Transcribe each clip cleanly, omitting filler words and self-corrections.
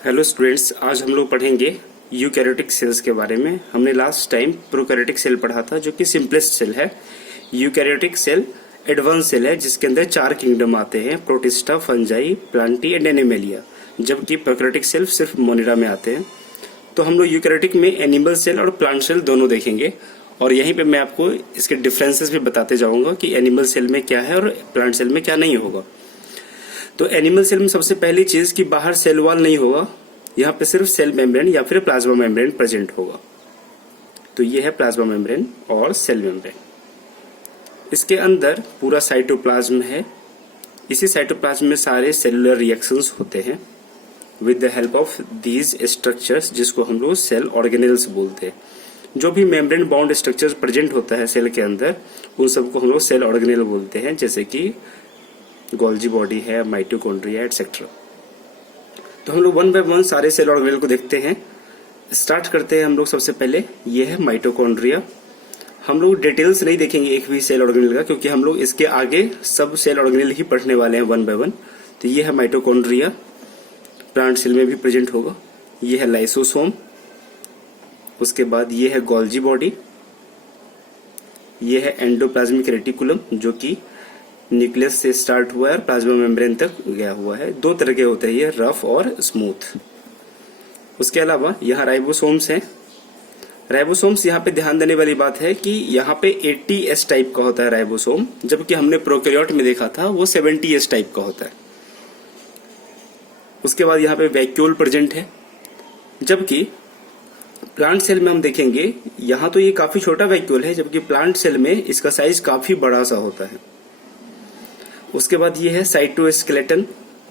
Hello students, आज हम लोग पढ़ेंगे यूकैरियोटिक सेल्स के बारे में। हमने लास्ट टाइम प्रोकैरियोटिक सेल पढ़ा था जो कि सिंपलेस्ट सेल है। यूकैरियोटिक सेल एडवांस सेल है जिसके अंदर 4 किंगडम आते हैं, protista, fungi, Plantae and animalia, जबकि प्रोकैरियोटिक सेल सिर्फ मोनिरा में आते हैं। तो हम लोग यूकैरियोटिक में एनिमल सेल और प्लांट सेल दोनों देखेंगे और यहीं पे मैं आपको इसके डिफरेंसेस भी बताते जाऊंगा कि एनिमल सेल में क्या है और प्लांट सेल में क्या नहीं होगा। तो एनिमल सेल में सबसे पहली चीज कि बाहर सेल वॉल नहीं होगा, यहाँ पे सिर्फ सेल मेम्ब्रेन या फिर प्लाज्मा मेम्ब्रेन प्रेजेंट होगा। तो ये है प्लाज्मा मेम्ब्रेन और सेल मेम्ब्रेन। इसके अंदर पूरा साइटोप्लाज्म है। इसी साइटोप्लाज्म में सारे सेलुलर रिएक्शंस होते हैं with the help of these structures, जिसको हम लोग सेल ऑर्गेनेल्स बोलते हैं। जो भी मेम्ब्रेन बाउंड स्ट्रक्चर प्रेजेंट होता है सेल के अंदर, उन सबको हम लोग सेल ऑर्गेनेल बोलते हैं, जैसे कि गोल्जी बॉडी है, माइटोकॉन्ड्रिया एटसेट्रा। तो हम लोग वन बाय वन सारे सेल ऑर्गेनेल को देखते हैं। स्टार्ट करते हैं हम लोग। सबसे पहले ये है माइटोकॉन्ड्रिया। हम लोग डिटेल्स नहीं देखेंगे एक भी सेल ऑर्गेनेल का, क्योंकि हम लोग इसके आगे सब सेल ऑर्गेनेल ही पढ़ने वाले हैं वन बाय वन। तो ये है माइटोकॉन्ड्रिया, प्लांट सेल में भी प्रेजेंट होगा। ये है लाइसोसोम। उसके बाद ये है गोल्जी बॉडी। ये है एंडोप्लाज्मिक रेटिकुलम, जो कि न्यूक्लियस से स्टार्ट हुआ है और प्लाज्मा मेम्ब्रेन तक गया हुआ है। 2 तरह के होते हैं ये, रफ और स्मूथ। उसके अलावा यहाँ राइबोसोम्स हैं। राइबोसोम्स यहाँ पे ध्यान देने वाली बात है कि यहाँ पे 80S टाइप का होता है राइबोसोम, जबकि हमने प्रोकैरियोट में देखा था वो 70S टाइप का होता है। उसके बाद यहाँ पे वैक्यूल प्रेजेंट है, जबकि प्लांट सेल में हम देखेंगे यहाँ तो ये काफी छोटा वैक्यूल है, जबकि प्लांट सेल में इसका साइज काफी बड़ा सा होता है। उसके बाद ये है साइटोस्केलेटन।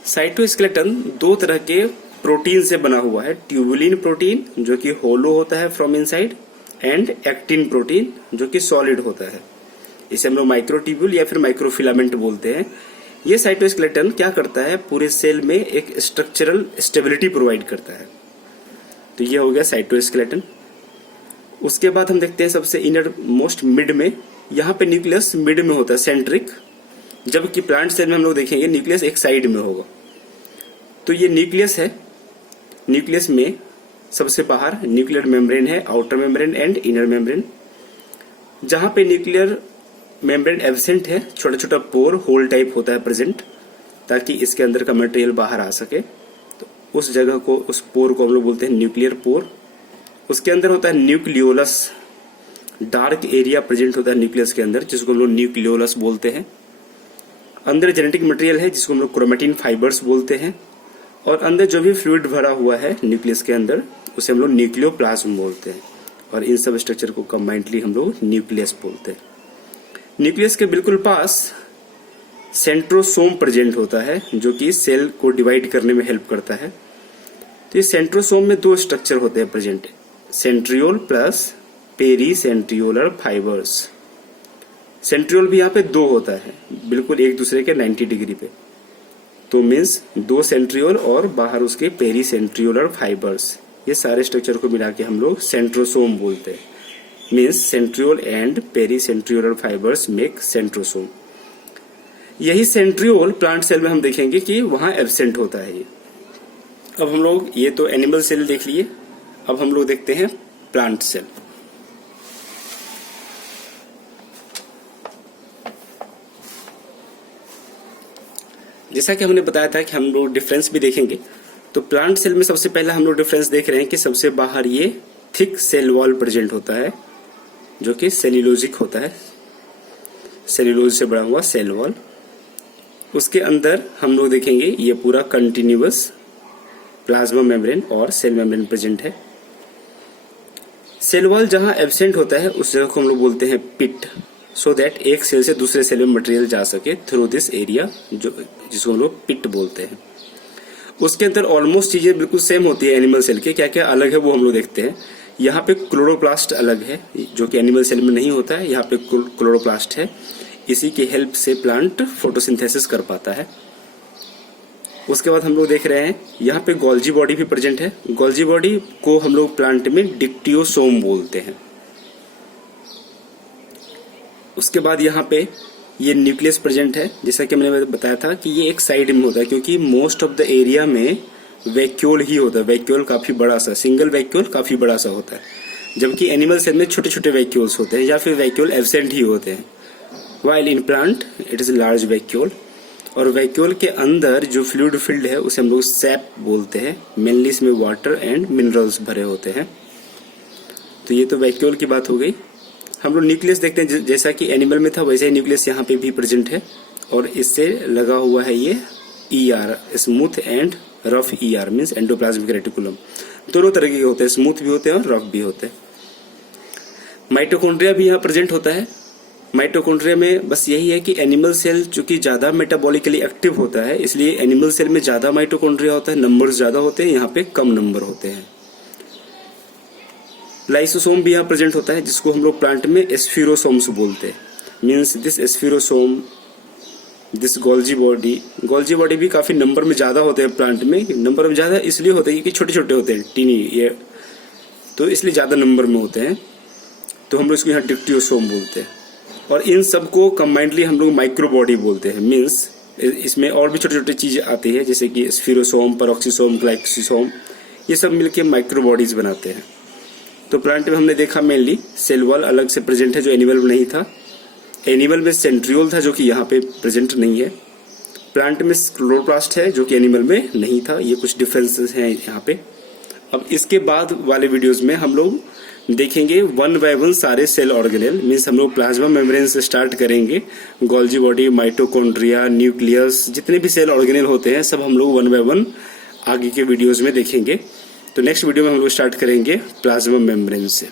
साइटोस्केलेटन 2 तरह के प्रोटीन से बना हुआ है, ट्यूबुलिन प्रोटीन जो कि होलो होता है from inside, and actin protein जो कि सॉलिड होता है। इसे हम लोग माइक्रोट्यूब्यूल या फिर माइक्रोफिलामेंट बोलते हैं। ये साइटोस्केलेटन क्या करता है, पूरे सेल में एक स्ट्रक्चरल स्टेबिलिटी प्रोवाइड करता है। तो ये हो गया साइटोस्केलेटन। उसके बाद हम देखते हैं सबसे इनर मोस्ट मिड में, यहाँ पे न्यूक्लियस मिड में होता है, सेंट्रिक, जबकि प्लांट सेल में हम लोग देखेंगे न्यूक्लियस एक साइड में होगा। तो ये न्यूक्लियस है। न्यूक्लियस में सबसे बाहर न्यूक्लियर मेम्ब्रेन है, outer membrane and inner membrane. जहां पे न्यूक्लियर मेम्ब्रेन एब्सेंट है, छोटा छोटा पोर होल टाइप होता है प्रेजेंट, ताकि इसके अंदर का मटेरियल बाहर आ सके। तो उस जगह को, उस पोर को हम लोग बोलते हैं न्यूक्लियर पोर। उसके अंदर होता है न्यूक्लियोलस, डार्क एरिया प्रेजेंट होता है न्यूक्लियस के अंदर, जिसको हम लोग न्यूक्लियोलस बोलते हैं। अंदर जेनेटिक मटेरियल है जिसको हम लोग क्रोमेटिन फाइबर्स बोलते हैं, और अंदर जो भी फ्लूइड भरा हुआ है न्यूक्लियस के अंदर, उसे हम लोग न्यूक्लियोप्लाज्म बोलते हैं। और इन सब स्ट्रक्चर को कंबाइंडली हम लोग न्यूक्लियस बोलते हैं। न्यूक्लियस के बिल्कुल पास सेंट्रोसोम प्रेजेंट होता है, जो कि सेल को डिवाइड करने में हेल्प करता है। तो इस सेंट्रोसोम में 2 स्ट्रक्चर होते हैं present, centriole plus pericentriolar fibres. Centriole भी यहाँ पे 2 होता है, बिल्कुल एक दूसरे के 90 डिग्री पे। तो मीन्स 2 सेंट्रियोल और बाहर उसके पेरीसेंट्रियोलर फाइबर्स। ये सारे स्ट्रक्चर को मिला के हम लोग सेंट्रोसोम बोलते हैं। Means centriole and pericentriolar fibres make centrosome. यही सेंट्रियोल प्लांट सेल में हम देखेंगे कि वहां एब्सेंट होता है। अब हम लोग ये तो एनिमल सेल देख लिए, अब हम लोग देखते हैं प्लांट सेल। जैसा कि हमने बताया था कि हम लोग डिफरेंस भी देखेंगे, तो प्लांट सेल में सबसे पहले हम लोग डिफरेंस देख रहे हैं कि सबसे बाहर ये थिक सेल वॉल प्रेजेंट होता है, जो कि सेल्यूलोजिक होता है, सेल्यूलोज से बना हुआ सेल वॉल। उसके अंदर हम लोग देखेंगे ये पूरा कंटिन्यूअस प्लाज्मा मेम्ब्रेन और सेल मेम्ब्रेन प्रेजेंट है। सेल वॉल जहां एब्सेंट होता है उस जगह को हम लोग बोलते हैं पिट, सो दैट एक सेल से दूसरे सेल में मटेरियल जा सके थ्रू दिस एरिया, जिसको हम लोग पिट बोलते हैं। उसके अंदर ऑलमोस्ट चीजें बिल्कुल सेम होती है एनिमल सेल के। क्या क्या अलग है वो हम लोग देखते हैं। यहाँ पे क्लोरोप्लास्ट अलग है, जो कि एनिमल सेल में नहीं होता है। यहाँ पे क्लोरोप्लास्ट है, इसी की हेल्प से प्लांट फोटोसिंथेसिस कर पाता है। उसके बाद हम लोग देख रहे हैं यहाँ पे गोल्जी बॉडी भी प्रेजेंट है। गोल्जी बॉडी को हम लोग प्लांट में डिक्टियोसोम बोलते हैं। उसके बाद यहाँ पे ये न्यूक्लियस प्रेजेंट है। जैसा कि मैंने बताया था कि ये एक साइड में होता है, क्योंकि मोस्ट ऑफ द एरिया में वैक्यूल ही होता है। वैक्यूल काफी बड़ा सा, सिंगल वैक्यूल काफी बड़ा सा होता है, जबकि एनिमल सेल में छोटे छोटे वैक्यूल्स होते हैं या फिर वैक्यूल एब्सेंट ही होते हैं। While in plant it is large vacuole. और वैक्यूल के अंदर जो फ्लूइड फील्ड है उसे हम लोग सैप बोलते हैं। मेनली इसमें वाटर एंड मिनरल्स भरे होते हैं। तो ये तो वैक्यूल की बात हो गई। हम लोग न्यूक्लियस देखते हैं, जैसा कि एनिमल में था वैसे ही न्यूक्लियस यहाँ पे भी प्रेजेंट है, और इससे लगा हुआ है ये ER, smooth and rough ER means endoplasmic reticulum. दोनों तरह के होते हैं, स्मूथ भी होते हैं और रफ भी होते हैं। माइटोकॉन्ड्रिया भी यहाँ प्रेजेंट होता है। माइटोकॉन्ड्रिया में बस यही है कि एनिमल सेल चूंकि ज्यादा मेटाबॉलिकली एक्टिव होता है, इसलिए एनिमल सेल में ज्यादा माइटोकॉन्ड्रिया होता है, नंबर ज्यादा होते हैं, यहाँ पे कम नंबर होते हैं। लाइसोसोम भी यहाँ प्रेजेंट होता है, जिसको हम लोग प्लांट में स्फीरोसोम्स बोलते हैं। Means this spherosome, this Golgi body भी काफी नंबर में ज्यादा होते हैं। प्लांट में नंबर में ज्यादा इसलिए होते हैं क्योंकि छोटे छोटे होते हैं, टीनी, ये तो इसलिए ज्यादा नंबर में होते हैं, तो हम लोग इसको यहाँ डिक्टियोसोम बोलते हैं। और इन सबको कंबाइंडली हम लोग माइक्रोबॉडी बोलते हैं। मीन्स इसमें और भी छोटे छोटे चीजें आती है, जैसे कि स्फीरोसोम, पेरोक्सिसोम, ग्लाइकोसिसोम, ये सब मिलके माइक्रोबॉडीज बनाते हैं। तो प्लांट में हमने देखा मेनली सेल वॉल अलग से प्रेजेंट है, जो एनिमल में नहीं था। एनिमल में सेंट्रियोल था, जो कि यहाँ पे प्रेजेंट नहीं है। प्लांट में क्लोरोप्लास्ट है, जो कि एनिमल में नहीं था। ये कुछ डिफरेंसेस हैं यहाँ पे। अब इसके बाद वाले वीडियोस में हम लोग देखेंगे 1 बाय 1 सारे सेल ऑर्गेनेल। मीन्स हम लोग प्लाज्मा मेम्ब्रेन से स्टार्ट करेंगे। गोल्जी बॉडी, माइटोकॉन्ड्रिया, न्यूक्लियस, जितने भी सेल ऑर्गेनेल होते हैं सब हम लोग 1 बाय 1 आगे के वीडियोस में देखेंगे। तो नेक्स्ट वीडियो में हम लोग स्टार्ट करेंगे प्लाज्मा मेम्ब्रेन से।